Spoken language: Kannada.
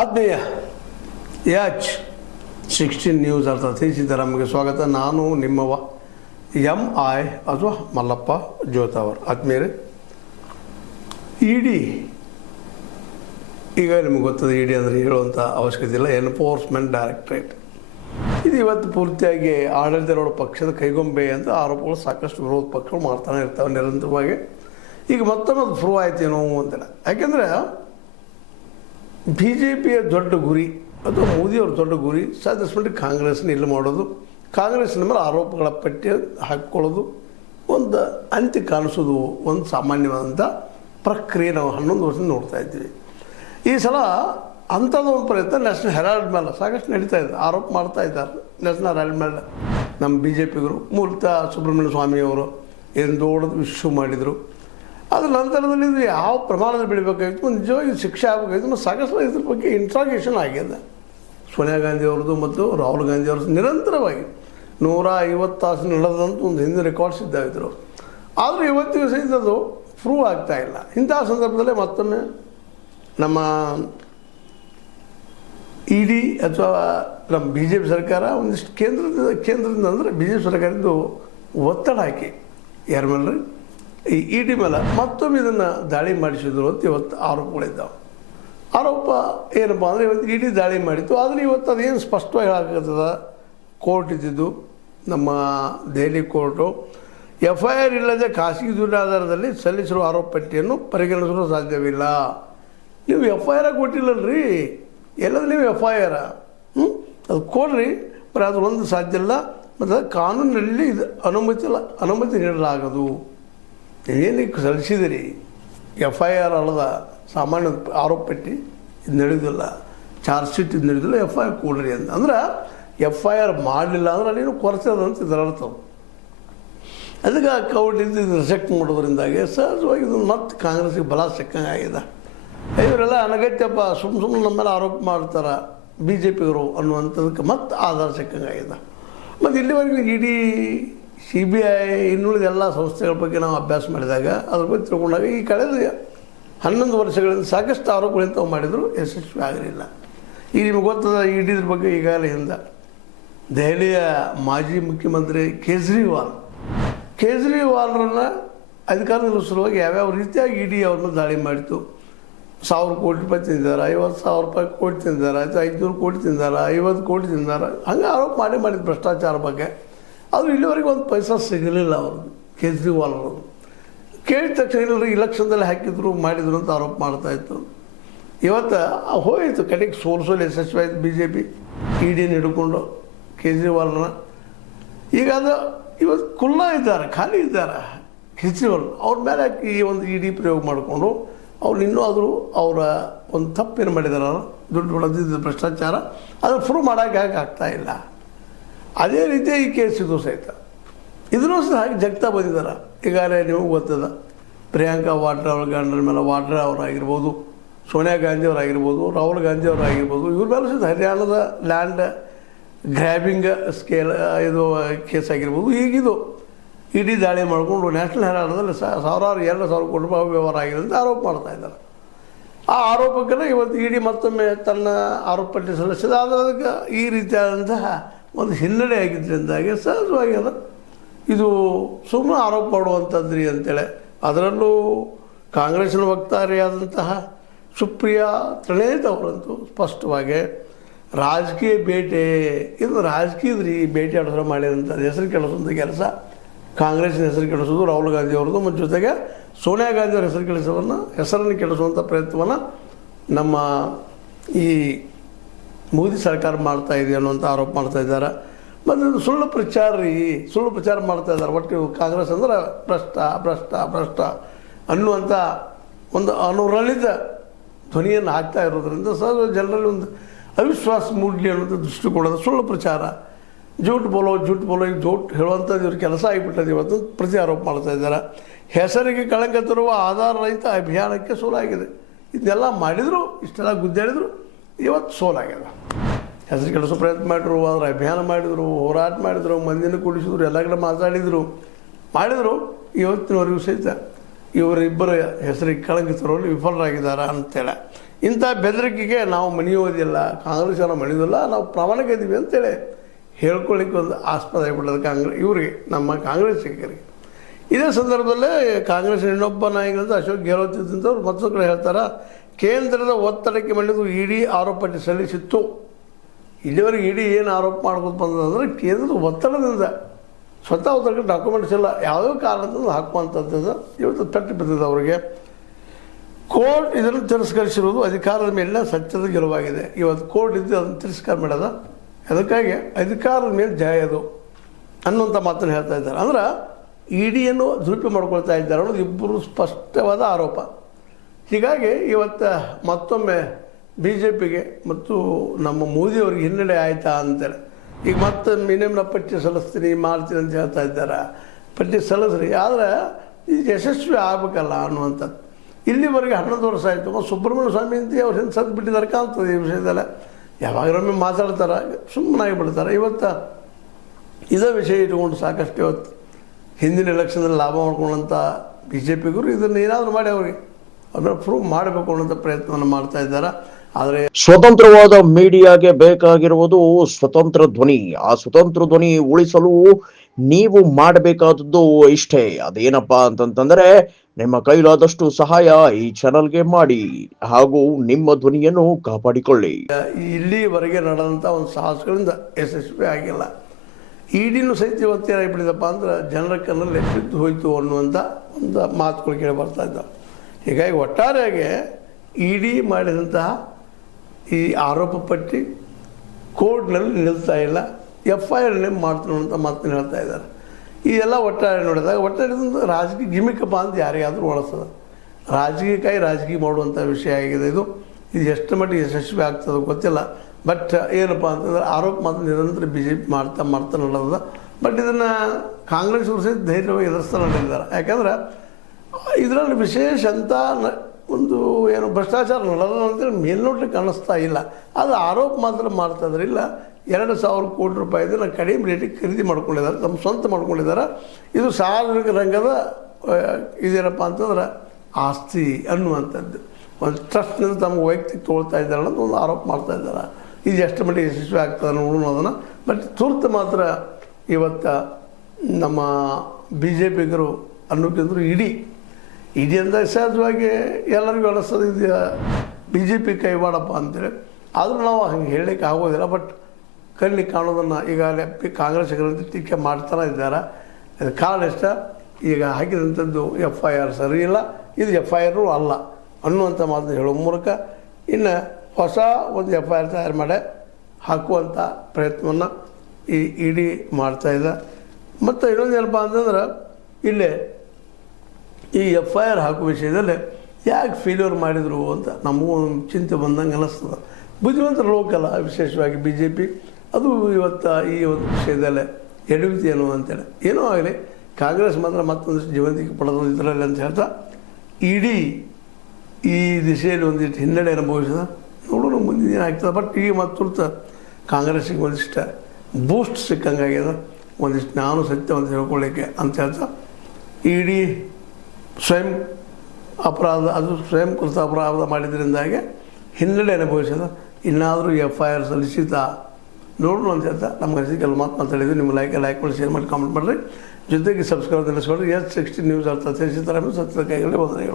ಆತ್ಮೀಯ H16 ನ್ಯೂಸ್ ಅರ್ಥಾತ್ ಸಿದ್ದರಾಮಯ್ಯಗೆ ಸ್ವಾಗತ. ನಾನು ನಿಮ್ಮವ MI ಅಥವಾ ಮಲ್ಲಪ್ಪ ಜೋತಾವರ್. ಆತ್ಮೀಯರೇ, ಇಡಿ ಈಗ ನಿಮಗೆ ಗೊತ್ತದೆ. ಇಡಿ ಅಂದರೆ ಹೇಳುವಂಥ ಅವಶ್ಯಕತೆ ಇಲ್ಲ. ಎನ್ಫೋರ್ಸ್ಮೆಂಟ್ ಡೈರೆಕ್ಟರೇಟ್ ಇದು ಇವತ್ತು ಪೂರ್ತಿಯಾಗಿ ಆಡಳಿತಾರೂಢ ಪಕ್ಷದ ಕೈಗೊಂಬೆ ಅಂತ ಆರೋಪಗಳು ಸಾಕಷ್ಟು ವಿರೋಧ ಪಕ್ಷಗಳು ಮಾಡ್ತಾನೆ ಇರ್ತಾವೆ ನಿರಂತರವಾಗಿ. ಈಗ ಮತ್ತೊಮ್ಮೆ ಅದು ಪ್ರೂವ್ ಆಯ್ತೇನೋ ಅಂತಿಲ್ಲ. ಯಾಕೆಂದರೆ BJPಯ ದೊಡ್ಡ ಗುರಿ ಅಥವಾ ಮೋದಿಯವ್ರ ದೊಡ್ಡ ಗುರಿ ಸಾಧಿಸ್ಬಿಟ್ಟು ಕಾಂಗ್ರೆಸ್ನ ಇಲ್ಲ ಮಾಡೋದು, ಕಾಂಗ್ರೆಸ್ನ ಮೇಲೆ ಆರೋಪಗಳ ಪಟ್ಟಿ ಹಾಕ್ಕೊಳ್ಳೋದು, ಒಂದು ಅಂತ್ಯ ಕಾಣಿಸೋದು ಒಂದು ಸಾಮಾನ್ಯವಾದಂಥ ಪ್ರಕ್ರಿಯೆ ನಾವು 11 ವರ್ಷದಿಂದ ನೋಡ್ತಾ ಇದ್ದೀವಿ. ಈ ಸಲ ಅಂಥದ್ದು ಒಂದು ಪ್ರಯತ್ನ ನ್ಯಾಷನಲ್ ಹೆರಾಲ್ಡ್ ಮೇಲೆ ಸಾಕಷ್ಟು ನಡೀತಾ ಇದೆ. ಆರೋಪ ಮಾಡ್ತಾ ಇದ್ದಾರೆ ನ್ಯಾಷನಲ್ ಹೆರಾಲ್ಡ್ ಮೇಲೆ. ನಮ್ಮ BJPಗರು ಮೂಲತಃ ಸುಬ್ರಹ್ಮಣ್ಯ ಸ್ವಾಮಿಯವರು ಏನು ದೊಡ್ಡದು ಇಶ್ಯೂ ಮಾಡಿದರು. ಅದ್ರ ನಂತರದಲ್ಲಿ ಇದು ಯಾವ ಪ್ರಮಾಣದಲ್ಲಿ ಬೆಳಿಬೇಕಾಗಿತ್ತು, ನಿಜವಾಗಿ ಶಿಕ್ಷೆ ಆಗಬೇಕಾಗಿತ್ತು. ಮತ್ತು ಸಾಕಷ್ಟು ಇದ್ರ ಬಗ್ಗೆ ಇಂಟ್ರಾಗೇಷನ್ ಆಗಿದೆ. ಸೋನಿಯಾ ಗಾಂಧಿ ಅವ್ರದ್ದು ಮತ್ತು ರಾಹುಲ್ ಗಾಂಧಿ ಅವ್ರದ್ದು ನಿರಂತರವಾಗಿ 150 ತಾಸು ನಡೆದಂತ ಒಂದು ಹಿಂದೆ ರೆಕಾರ್ಡ್ಸ್ ಇದ್ದಾಗಿದ್ರು. ಆದರೆ ಇವತ್ತಿಗೆ ಸಹಿತ ಅದು ಪ್ರೂವ್ ಆಗ್ತಾ ಇಲ್ಲ. ಇಂಥ ಸಂದರ್ಭದಲ್ಲೇ ಮತ್ತೊಮ್ಮೆ ನಮ್ಮ ಇಡಿ ಅಥವಾ ನಮ್ಮ BJP ಸರ್ಕಾರ ಒಂದಿಷ್ಟು ಕೇಂದ್ರದಿಂದ ಅಂದರೆ BJP ಸರ್ಕಾರದ್ದು ಒತ್ತಡ ಹಾಕಿ ಯಾರ ಮೇಲೆ ಈ ಇಡಿ ಮೇಲೆ ಮತ್ತೊಮ್ಮೆ ಇದನ್ನು ದಾಳಿ ಮಾಡಿಸಿದ್ರು ಅಂತ ಇವತ್ತು ಆರೋಪಗಳಿದ್ದಾವೆ. ಆರೋಪ ಏನಪ್ಪ ಅಂದರೆ ಇವತ್ತು ಇಡಿ ದಾಳಿ ಮಾಡಿತ್ತು. ಆದರೆ ಇವತ್ತು ಅದೇನು ಸ್ಪಷ್ಟವಾಗಿ ಹೇಳಾಕತ್ತದ, ಕೋರ್ಟ್ ಇದ್ದಿದ್ದು ನಮ್ಮ ದೆಹಲಿ ಕೋರ್ಟು FIR ಇಲ್ಲದೆ ಖಾಸಗಿ ದೂರಿನ ಆಧಾರದಲ್ಲಿ ಸಲ್ಲಿಸಿರುವ ಆರೋಪ ಪಟ್ಟಿಯನ್ನು ಪರಿಗಣಿಸಲು ಸಾಧ್ಯವಿಲ್ಲ. ನೀವು FIR ಕೊಟ್ಟಿಲ್ಲಲ್ರಿ, ಎಲ್ಲದು ನೀವು FIR ಅದು ಕೊಡ್ರಿ, ಬರೀ ಅದು ಒಂದು ಸಾಧ್ಯ ಇಲ್ಲ. ಮತ್ತು ಕಾನೂನಿನಲ್ಲಿ ಇದು ಅನುಮತಿ ನೀಡಲಾಗದು. ಏನಕ್ಕೆ ಸಲ್ಲಿಸಿದಿರಿ FIR ಅಲ್ಲದ ಸಾಮಾನ್ಯ ಆರೋಪ ಪಟ್ಟಿ ಇದು ನಡೆಯೋದಿಲ್ಲ, ಚಾರ್ಜ್ ಶೀಟ್ ಇದು ನಡೆಯೋದಿಲ್ಲ, FIR ಕೊಡ್ರಿ ಅಂತ. ಅಂದ್ರೆ FIR ಮಾಡಲಿಲ್ಲ ಅಂದ್ರೆ ಅಲ್ಲೇನು ಕೊರತೆ ಅದಂತ ಇದರ ಅರ್ಥ. ಅದಕ್ಕೆ ಕೋರ್ಟ್ ಇದು ರಿಜೆಕ್ಟ್ ಮಾಡೋದ್ರಿಂದಾಗಿ ಸಹಜವಾಗಿ ಇದು ಮತ್ತೆ ಕಾಂಗ್ರೆಸ್ಗೆ ಬಲ ಸಿಕ್ಕಂಗೆ ಆಗಿದೆ. ಇವರೆಲ್ಲ ಅನಗತ್ಯಪ್ಪ ಸುಮ್ಮನೆ ನಮ್ಮ ಮೇಲೆ ಆರೋಪ ಮಾಡ್ತಾರೆ BJPಗರು ಅನ್ನುವಂಥದಕ್ಕೆ ಮತ್ತೆ ಆಧಾರ ಸಿಕ್ಕಂಗೆ ಆಗಿದೆ. ಮತ್ತು ಇಲ್ಲಿವರೆಗೂ ಇಡೀ CBI ಇನ್ನುಳಿದ ಎಲ್ಲ ಸಂಸ್ಥೆಗಳ ಬಗ್ಗೆ ನಾವು ಅಭ್ಯಾಸ ಮಾಡಿದಾಗ ಅದ್ರ ಬಗ್ಗೆ ತಿಳ್ಕೊಂಡಾಗ ಈ ಕಳೆದ 11 ವರ್ಷಗಳಿಂದ ಸಾಕಷ್ಟು ಆರೋಪಗಳಿಂದ ತಾವು ಮಾಡಿದರೂ ಯಶಸ್ವಿ ಆಗಲಿಲ್ಲ. ಈಗ ನಿಮಗೆ ಗೊತ್ತದ ಇಡಿದ್ರ ಬಗ್ಗೆ ಈಗಾಗಲೇ ಹಿಂದೆ ದೆಹಲಿಯ ಮಾಜಿ ಮುಖ್ಯಮಂತ್ರಿ ಕೇಜ್ರಿವಾಲ್ರನ್ನ ಅಧಿಕಾರ ನಿಲ್ಲಿಸುವಾಗ ಯಾವ್ಯಾವ ರೀತಿಯಾಗಿ ಇಡಿ ಅವ್ರನ್ನ ದಾಳಿ ಮಾಡಿತು. 1000 ಕೋಟಿ ರೂಪಾಯಿ ತಿಂದಿದ್ದಾರೆ, 50,000 ರೂಪಾಯಿ ಕೋಟಿ ತಿಂದಿದ್ದಾರೆ, 500 ಕೋಟಿ ತಿಂದಿದ್ದಾರೆ, 50 ಕೋಟಿ ತಿಂದಿದ್ದಾರೆ, ಹಂಗೆ ಆರೋಪ ಮಾಡಿದ್ದು ಭ್ರಷ್ಟಾಚಾರ ಬಗ್ಗೆ. ಅದು ಇಲ್ಲಿವರೆಗೆ ಒಂದು ಪೈಸಾ ಸಿಗಲಿಲ್ಲ ಅವ್ರದ್ದು ಕೇಜ್ರಿವಾಲ್ ಅವರು. ಕೇಳಿದ ತಕ್ಷಣ ಇಲ್ಲರಿ ಇಲೆಕ್ಷನ್ದಲ್ಲಿ ಹಾಕಿದ್ರು ಮಾಡಿದ್ರು ಅಂತ ಆರೋಪ ಮಾಡ್ತಾಯಿತ್ತು. ಇವತ್ತು ಹೋಯಿತು ಕಡೆಗೆ ಸೋಲಿಸೋಲು ಯಶಸ್ವಿ ಆಯಿತು BJP ಇಡಿನ ಹಿಡ್ಕೊಂಡು ಕೇಜ್ರಿವಾಲ್ರನ್ನ. ಈಗ ಅದು ಇವತ್ತು ಖಾಲಿ ಇದ್ದಾರೆ ಕೇಜ್ರಿವಾಲ್. ಅವ್ರ ಮೇಲೆ ಈ ಒಂದು ಇಡಿ ಪ್ರಯೋಗ ಮಾಡಿಕೊಂಡು ಅವ್ರು ಇನ್ನೂ ಆದರೂ ಅವರ ಒಂದು ತಪ್ಪೇನು ಮಾಡಿದಾರ, ದುಡ್ಡು ಹೊಡೆದಿದ್ದು ಭ್ರಷ್ಟಾಚಾರ, ಅದನ್ನು ಪ್ರೂವ್ ಮಾಡೋಕ್ಕೆ ಆಗ್ತಾಯಿಲ್ಲ. ಅದೇ ರೀತಿ ಈ ಕೇಸಿದು ಸಹಿತ ಇದನ್ನೂ ಸಹ ಹಾಗೆ ಜಗ್ತಾ ಬಂದಿದ್ದಾರೆ. ಈಗಾಗಲೇ ನಿಮಗೆ ಗೊತ್ತದ ಪ್ರಿಯಾಂಕಾ ವಾಡ್ರಾ ಅವ್ರ ಗಂಡನ ಮೇಲೆ ವಾಡ್ರಾ ಅವರಾಗಿರ್ಬೋದು, ಸೋನಿಯಾ ಗಾಂಧಿ ಅವರಾಗಿರ್ಬೋದು, ರಾಹುಲ್ ಗಾಂಧಿ ಅವರಾಗಿರ್ಬೋದು, ಇವ್ರ ಮೇಲೆ ಸಹಿತ ಹರಿಯಾಣದ ಲ್ಯಾಂಡ್ ಗ್ರ್ಯಾಬಿಂಗ್ ಇದು ಕೇಸ್ ಆಗಿರ್ಬೋದು. ಈಗಿದು ಇಡೀ ದಾಳಿ ಮಾಡಿಕೊಂಡು ನ್ಯಾಷನಲ್ ಹೆರಾಲ್ಡ್ದಲ್ಲಿ 2,000 ಕೋಟಿ ರೂಪಾಯಿ ವ್ಯವಹಾರ ಆಗಿದೆ ಅಂತ ಆರೋಪ ಮಾಡ್ತಾ ಇದ್ದಾರೆ. ಆ ಆರೋಪಕ್ಕೇ ಇವತ್ತು ಇಡಿ ಮತ್ತೊಮ್ಮೆ ತನ್ನ ಆರೋಪ ಪಟ್ಟಿ ಸಲ್ಲಿಸಿದ. ಆದರೆ ಅದಕ್ಕೆ ಈ ರೀತಿಯಾದಂತಹ ಒಂದು ಹಿನ್ನಡೆ ಆಗಿದ್ದರಿಂದಾಗಿ ಸಹಜವಾಗಿ ಅದು ಇದು ಸುಮ್ಮನೆ ಆರೋಪ ಮಾಡುವಂಥದ್ರಿ ಅಂತೇಳಿ. ಅದರಲ್ಲೂ ಕಾಂಗ್ರೆಸ್ನ ವಕ್ತಾರಿಯಾದಂತಹ ಸುಪ್ರಿಯಾ ತ್ರಿನೇತ್ ಅವರಂತೂ ಸ್ಪಷ್ಟವಾಗಿ ರಾಜಕೀಯ ಬೇಟೆ, ಇದು ರಾಜಕೀಯದ್ರಿ ಭೇಟಿ ಆಡೋದ್ರ ಮಾಡಿದಂಥ ಹೆಸರು ಕೆಡಿಸುವಂಥ ಕೆಲಸ, ಕಾಂಗ್ರೆಸ್ನ ಹೆಸರು ಕೆಡಿಸೋದು ರಾಹುಲ್ ಗಾಂಧಿ ಅವ್ರದ್ದು, ಮತ್ತು ಜೊತೆಗೆ ಸೋನಿಯಾ ಗಾಂಧಿ ಅವ್ರ ಹೆಸರನ್ನು ಕೆಡಿಸುವಂಥ ಪ್ರಯತ್ನವನ್ನು ನಮ್ಮ ಈ ಮೋದಿ ಸರ್ಕಾರ ಮಾಡ್ತಾ ಇದೆ ಅನ್ನುವಂಥ ಆರೋಪ ಮಾಡ್ತಾ ಇದ್ದಾರೆ. ಮತ್ತು ಇದು ಸುಳ್ಳು ಪ್ರಚಾರ ಮಾಡ್ತಾ ಇದ್ದಾರೆ. ಒಟ್ಟು ಕಾಂಗ್ರೆಸ್ ಅಂದ್ರೆ ಭ್ರಷ್ಟ ಅನ್ನುವಂಥ ಒಂದು ಅನುರಳಿತ ಧ್ವನಿಯನ್ನು ಹಾಕ್ತಾ ಇರೋದ್ರಿಂದ ಸಹಜ ಜನರಲ್ಲಿ ಒಂದು ಅವಿಶ್ವಾಸ ಮೂಡಲಿ ಅನ್ನೋಂಥ ದೃಷ್ಟಿಕೋನದ ಸುಳ್ಳು ಪ್ರಚಾರ, ಜೂಟ್ ಬೋಲೋ ಜೂಟ್ ಹೇಳುವಂಥದ್ದು ಇವ್ರ ಕೆಲಸ ಆಗಿಬಿಟ್ಟದೆ. ಇವತ್ತು ಪ್ರತಿ ಆರೋಪ ಮಾಡ್ತಾ ಇದ್ದಾರೆ. ಹೆಸರಿಗೆ ಕಳಂಕ ತರುವ ಆಧಾರ ರಹಿತ ಅಭಿಯಾನಕ್ಕೆ ಸೋಲಾಗಿದೆ. ಇದನ್ನೆಲ್ಲ ಮಾಡಿದರು, ಇಷ್ಟೆಲ್ಲ ಗುದ್ದಾಡಿದ್ರು, ಇವತ್ತು ಸೋಲಾಗ್ಯದ. ಹೆಸರು ಕೆಲಸ ಪ್ರಯತ್ನ ಮಾಡಿದ್ರು, ಅದರ ಅಭಿಯಾನ ಮಾಡಿದರು, ಹೋರಾಟ ಮಾಡಿದರು, ಮಂದಿನ ಕೂಡಿಸಿದ್ರು, ಎಲ್ಲ ಕಡೆ ಮಾತಾಡಿದರು, ಇವತ್ತಿನವರೆಗೂ ಸಹಿತ ಇವರಿಬ್ಬರ ಹೆಸರಿಗೆ ಕಳಂಕ ತರುವಲ್ಲಿ ವಿಫಲರಾಗಿದ್ದಾರೆ ಅಂತೇಳಿ ಇಂಥ ಬೆದರಿಕೆಗೆ ನಾವು ಮಣಿಯೋದಿಲ್ಲ, ಕಾಂಗ್ರೆಸ್ ನಾವು ಮಣಿಯೋದಿಲ್ಲ, ನಾವು ಪ್ರಾಮಾಣಿಕ ಇದ್ದೀವಿ ಅಂತೇಳಿ ಹೇಳ್ಕೊಳ್ಳಿಕ್ಕೆ ಒಂದು ಆಸ್ಪದ ಆಗಿಬಿಡೋದು ಇವರಿಗೆ, ನಮ್ಮ ಕಾಂಗ್ರೆಸ್ಸಿಗರಿಗೆ. ಇದೇ ಸಂದರ್ಭದಲ್ಲೇ ಕಾಂಗ್ರೆಸ್ ಇನ್ನೊಬ್ಬ ನಾಯಕರಂತ ಅಶೋಕ್ ಗೆಹ್ಲೋಟ್ ಇದ್ದಂಥವ್ರು ಮತ್ತೊಂದು ಕಡೆ ಹೇಳ್ತಾರೆ, ಕೇಂದ್ರದ ಒತ್ತಡಕ್ಕೆ ಮಣಿದು ಇಡಿ ಆರೋಪ ಪಟ್ಟಿ ಸಲ್ಲಿಸಿತ್ತು. ಇಲ್ಲಿವರೆಗೆ ಇಡಿ ಏನು ಆರೋಪ ಮಾಡ್ಬೋದು ಬಂದಂದ್ರೆ ಕೇಂದ್ರದ ಒತ್ತಡದಿಂದ, ಸ್ವತಃ ಒತ್ತಡಕ್ಕೆ ಡಾಕ್ಯುಮೆಂಟ್ಸ್ ಇಲ್ಲ, ಯಾವುದೋ ಕಾರಣದಿಂದ ಹಾಕುವಂಥದ್ದು ಇವತ್ತು ಪೆಟ್ಟು ಬಿದ್ದಿದೆ ಅವರಿಗೆ. ಕೋರ್ಟ್ ಇದನ್ನು ತಿರಸ್ಕರಿಸಿರುವುದು ಅಧಿಕಾರದ ಮೇಲಿನ ಸತ್ಯದ ಗೆಲುವಾಗಿದೆ. ಇವತ್ತು ಕೋರ್ಟ್ ಇದ್ದು ಅದನ್ನು ತಿರಸ್ಕಾರ ಮಾಡೋದ, ಅದಕ್ಕಾಗಿ ಅಧಿಕಾರದ ಮೇಲೆ ಜಯ ಅದು ಅನ್ನುವಂಥ ಮಾತನ್ನು ಹೇಳ್ತಾ ಇದ್ದಾರೆ. ಅಂದ್ರೆ ಇಡಿಯನ್ನು ದುರುಪಯೋಗ ಮಾಡ್ಕೊಳ್ತಾ ಇದ್ದಾರೆ ಅನ್ನೋದು ಇಬ್ಬರು ಸ್ಪಷ್ಟವಾದ ಆರೋಪ. ಹೀಗಾಗಿ ಇವತ್ತು ಮತ್ತೊಮ್ಮೆ ಬಿ ಜೆ ಪಿಗೆ ಮತ್ತು ನಮ್ಮ ಮೋದಿಯವರಿಗೆ ಹಿನ್ನಡೆ ಆಯಿತಾ ಅಂತೇಳಿ ಈಗ ಮತ್ತೆ ಮಿನಿಮಮ್ ಪಟ್ಟಿ ಸಲ್ಲಿಸ್ತೀನಿ ಮಾಡ್ತೀನಿ ಅಂತ ಹೇಳ್ತಾ ಇದ್ದಾರೆ. ಪಟ್ಟಿ ಸಲ್ಲಿಸ್ರಿ, ಆದರೆ ಇದು ಯಶಸ್ವಿ ಆಗಬೇಕಲ್ಲ ಅನ್ನುವಂಥದ್ದು. ಇಲ್ಲಿವರೆಗೆ 11 ವರ್ಷ ಆಯಿತು. ಸುಬ್ರಹ್ಮಣ್ಯ ಸ್ವಾಮಿ ಅಂತ ಅವ್ರು ಹಿಂದೆ ಸತ್ತು ಬಿಟ್ಟಿದ್ದಾರೆ ಕಾಣ್ತದೆ ಈ ವಿಷಯದಲ್ಲ. ಯಾವಾಗಲೊಮ್ಮೆ ಮಾತಾಡ್ತಾರೆ, ಸುಮ್ಮನಾಗಿ ಬಿಡ್ತಾರೆ. ಇವತ್ತು ಇದೇ ವಿಷಯ ಇಟ್ಕೊಂಡು ಸಾಕಷ್ಟು ಇವತ್ತು ಹಿಂದಿನ ಎಲೆಕ್ಷನ್ದಲ್ಲಿ ಲಾಭ ಮಾಡ್ಕೊಂಡಂಥ ಬಿ ಜೆ ಪಿಗರು ಇದನ್ನು ಏನಾದರೂ ಮಾಡಿ ಅವ್ರಿಗೆ ಅದನ್ನು ಪ್ರೂವ್ ಮಾಡಬೇಕು ಅನ್ನೋಂಥ ಪ್ರಯತ್ನವನ್ನು ಮಾಡ್ತಾ ಇದ್ದಾರೆ. ಆದರೆ ಸ್ವತಂತ್ರವಾದ ಮೀಡಿಯಾಗೆ ಬೇಕಾಗಿರುವುದು ಸ್ವತಂತ್ರ ಧ್ವನಿ. ಆ ಸ್ವತಂತ್ರ ಧ್ವನಿ ಉಳಿಸಲು ನೀವು ಮಾಡಬೇಕಾದದ್ದು ಇಷ್ಟೇ. ಅದೇನಪ್ಪಾ ಅಂತಂತಂದ್ರೆ ನಿಮ್ಮ ಕೈಲಾದಷ್ಟು ಸಹಾಯ ಈ ಚಾನಲ್ಗೆ ಮಾಡಿ ಹಾಗೂ ನಿಮ್ಮ ಧ್ವನಿಯನ್ನು ಕಾಪಾಡಿಕೊಳ್ಳಿ. ಇಲ್ಲಿವರೆಗೆ ನಡೆದಂಥ ಒಂದು ಸಾಹಸಗಳಿಂದ ಯಶಸ್ವಿ ಆಗಿಲ್ಲ. ಇಡಿನೂ ಸಹಿತ ಇವತ್ತೇನಾಗಿಬಿಟ್ಟಿದಪ್ಪ ಅಂದ್ರೆ ಜನರ ಕಣ್ಣಲ್ಲಿ ಎಷ್ಟಿದ್ದು ಹೋಯ್ತು ಅನ್ನುವಂಥ ಒಂದು ಮಾತುಗಳು ಕೇಳಿ ಬರ್ತಾ ಇದ್ದಾವೆ. ಹೀಗಾಗಿ ಒಟ್ಟಾರೆಯಾಗಿ ಇಡಿ ಮಾಡಿದಂತಹ ಈ ಆರೋಪ ಪಟ್ಟಿ ಕೋರ್ಟ್ನಲ್ಲಿ ನಿಲ್ತಾ ಇಲ್ಲ, FIR ನೇಮ್ ಮಾಡ್ತಾರೆ ಅಂತ ಮಾತನ್ನು ಹೇಳ್ತಾ ಇದ್ದಾರೆ. ಇದೆಲ್ಲ ಒಟ್ಟಾರೆ ನೋಡಿದಾಗ ಒಟ್ಟಾರೆ ರಾಜಕೀಯ ಗಿಮಿಕಪ್ಪ ಅಂತ ಯಾರಿಗಾದರೂ ಒಳಸ್ತದೆ. ರಾಜಕೀಯಕ್ಕಾಗಿ ರಾಜಕೀಯ ಮಾಡುವಂಥ ವಿಷಯ ಆಗಿದೆ ಇದು. ಎಷ್ಟು ಮಟ್ಟಿಗೆ ಯಶಸ್ವಿ ಆಗ್ತದೆ ಗೊತ್ತಿಲ್ಲ. ಬಟ್ ಏನಪ್ಪ ಅಂತಂದ್ರೆ ಆರೋಪ ಮಾತ್ರ ನಿರಂತರ ಬಿ ಜೆ ಪಿ ಮಾಡ್ತಾ ನಡೆದ. ಬಟ್ ಇದನ್ನು ಕಾಂಗ್ರೆಸ್ ಸಹಿತ ಧೈರ್ಯವಾಗಿ ಎದುರಿಸ್ತಾ ನಡೆದಿದ್ದಾರೆ. ಯಾಕಂದ್ರೆ ಇದರಲ್ಲಿ ವಿಶೇಷ ಅಂತ ಒಂದು ಏನು ಭ್ರಷ್ಟಾಚಾರ ನಡೆದ ಅಂತೇಳಿ ಮೇಲ್ನೋಟಕ್ಕೆ ಕಾಣಿಸ್ತಾ ಇಲ್ಲ. ಅದು ಆರೋಪ ಮಾತ್ರ ಮಾಡ್ತಾಯಿದ್ರೆ ಇಲ್ಲ. 2,000 ಕೋಟಿ ರೂಪಾಯಿದನ್ನು ಕಡಿಮೆ ರೇಟಿಗೆ ಖರೀದಿ ಮಾಡ್ಕೊಂಡಿದ್ದಾರೆ, ತಮ್ಮ ಸ್ವಂತ ಮಾಡ್ಕೊಂಡಿದ್ದಾರೆ. ಇದು ಸಾರ್ವಜನಿಕ ರಂಗದ ಇದೇನಪ್ಪ ಅಂತಂದ್ರೆ ಆಸ್ತಿ ಅನ್ನುವಂಥದ್ದು ಒಂದು ಟ್ರಸ್ಟ್ನಿಂದ ತಮಗೆ ವೈಯಕ್ತಿಕ ತೊಗೊಳ್ತಾ ಇದ್ದಾರೆ ಅನ್ನೋದು ಒಂದು ಆರೋಪ ಮಾಡ್ತಾ ಇದ್ದಾರೆ. ಇದು ಎಷ್ಟು ಮಟ್ಟಿಗೆ ಯಶಸ್ವಿ ಆಗ್ತದೆ ನೋಡೋಣ ಅದನ್ನು. ಬಟ್ ತುರ್ತು ಮಾತ್ರ ಇವತ್ತು ನಮ್ಮ ಬಿ ಜೆ ಪಿಗರು ಅನ್ನೋಕ್ಕಿಂತರೂ ಇಡಿ ಅಂತ ಸಹಜವಾಗಿ ಎಲ್ಲರಿಗೂ ಅನಿಸ್ತದೆ ಇದು ಬಿ ಜೆ ಪಿ ಕೈವಾಡಪ್ಪ ಅಂತೇಳಿ. ಆದರೂ ನಾವು ಹಂಗೆ ಹೇಳಲಿಕ್ಕೆ ಆಗೋದಿಲ್ಲ. ಬಟ್ ಕಣ್ಣಿಗೆ ಕಾಣೋದನ್ನು ಈಗಾಗಲೇ ಕಾಂಗ್ರೆಸ್ಸಿಗರಂತೆ ಟೀಕೆ ಮಾಡ್ತಾನೆ ಇದ್ದಾರೆ. ಇದು ಕಾರಣ ಇಷ್ಟ, ಈಗ ಹಾಕಿದಂಥದ್ದು FIR ಸರಿ ಇಲ್ಲ, ಇದು FIR ಅಲ್ಲ ಅನ್ನುವಂಥ ಮಾತನ್ನು ಹೇಳೋ ಮೂಲಕ ಇನ್ನು ಹೊಸ ಒಂದು FIR ತಯಾರು ಮಾಡಿ ಹಾಕುವಂಥ ಪ್ರಯತ್ನವನ್ನು ಈ ಇಡಿ ಮಾಡ್ತಾಯಿದೆ. ಮತ್ತು ಇನ್ನೊಂದು ಏನಪ್ಪ ಅಂತಂದ್ರೆ ಇಲ್ಲೇ ಈ FIR ಹಾಕುವ ವಿಷಯದಲ್ಲಿ ಯಾಕೆ ಫೇಲ್ಯೂರ್ ಮಾಡಿದರು ಅಂತ ನಮಗೂ ಒಂದು ಚಿಂತೆ ಬಂದಂಗೆ ಅನ್ನಿಸ್ತದೆ. ಬುದ್ಧಿವಂತರ ಲೋಕಲ್ಲ, ವಿಶೇಷವಾಗಿ ಬಿ ಜೆ ಪಿ ಅದು ಇವತ್ತು ಈ ಒಂದು ವಿಷಯದಲ್ಲೇ ಎಡವಿತಿ ಏನು ಅಂತೇಳಿ. ಏನೋ ಆಗಲಿ ಕಾಂಗ್ರೆಸ್ ಮಾತ್ರ ಮತ್ತೊಂದಿಷ್ಟು ಜೀವಂತಿಕೆ ಪಡೆದು ಇದರಲ್ಲಿ ಅಂತ ಹೇಳ್ತಾ ಇಡೀ ಈ ದಿಶೆಯಲ್ಲಿ ಒಂದಿಷ್ಟು ಹಿನ್ನಡೆ ಅನುಭವಿಸಿದ. ನೋಡೋಣ ಮುಂದಿನ ದಿನ ಆಗ್ತದೆ. ಬಟ್ ಈಗ ಮತ್ತು ಕಾಂಗ್ರೆಸ್ಸಿಗೆ ಒಂದಿಷ್ಟು ಬೂಸ್ಟ್ ಸಿಕ್ಕಂಗಾಗ್ಯದ, ಒಂದಿಷ್ಟು ನಾನು ಸತ್ಯ ಅಂತ ಹೇಳ್ಕೊಳ್ಳಿಕ್ಕೆ ಅಂತ ಹೇಳ್ತಾ ಇಡೀ ಸ್ವಯಂ ಅಪರಾಧ, ಅದು ಸ್ವಯಂ ಕೃತ ಅಪರಾಧ ಮಾಡಿದ್ರಿಂದಾಗಿ ಹಿನ್ನಡೆ ಅನುಭವಿಸಿದ. ಇನ್ನಾದರೂ FIR ಸಲ್ಲಿಸಿತಾ ನೋಡೋಣ ಅಂತ ಹೇಳ್ತಾ ನಮ್ಮ ಕೆಲವು ಮಾತಾಡಿದ್ವಿ. ನಿಮ್ಮ ಲೈಕ್ ಮಾಡಿ, ಶೇರ್ ಮಾಡಿ, ಕಾಮೆಂಟ್ ಮಾಡಿರಿ. ಜೊತೆಗೆ ಸಬ್ಸ್ಕ್ರೈಬ್ ತಿಳಿಸ್ಕೊಡ್ರಿ. S60 ನ್ಯೂಸ್ ಅರ್ಥ ತಿಳಿಸಿದ್ದಾರೆ. ಸತ್ಯದ ಕೈಗಳಲ್ಲಿ ವಂದನೆಗಳು.